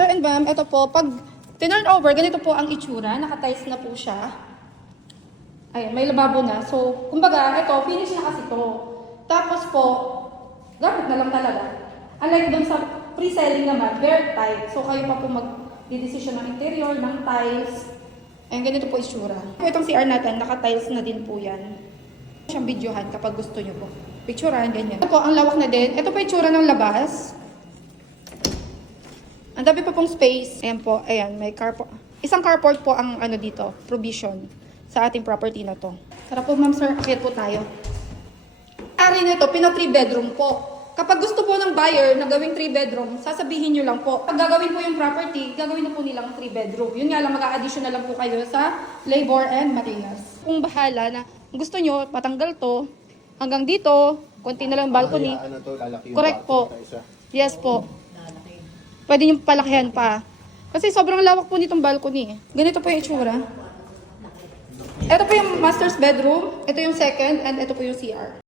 Sir and ma'am, ito po, pag tinurn over, ganito po ang itsura. Naka-tiles na po siya. Ayan, may lababo na. So, kumbaga, ito, finish na kasi to. Tapos po, gamit na lang talaga. Unlike dun sa pre-selling naman, very tight. So, kayo pa po mag-decision ng interior, ng tiles. Ayan, ganito po itsura. Itong CR natin, naka-tiles na din po yan. Siyang videohan kapag gusto nyo po. Picturean, ganyan. Ito po, ang lawak na din. Ito po itsura ng labas. Ang dami pa pong space. Ayan po, ayan, may carport. Isang carport po ang ano dito, provision sa ating property na to. Tara po ma'am sir, akit po tayo. Ari nito, pina 3 bedroom po. Kapag gusto po ng buyer na gawing 3 bedroom, sasabihin nyo lang po. Pag gagawin po yung property, gagawin na po nilang 3 bedroom. Yun nga lang, mag-a-addition na lang po kayo sa labor and materials. Kung bahala na gusto nyo, patanggal to, hanggang dito, konti na lang balcony. Ano to, lalaki yung Correct po. balcony na isa. Yes po. Pwede nyo palakihan pa. Kasi sobrang lawak po nitong balcony. Ganito po yung itsura. Ito po yung master's bedroom, ito yung second, and ito po yung CR.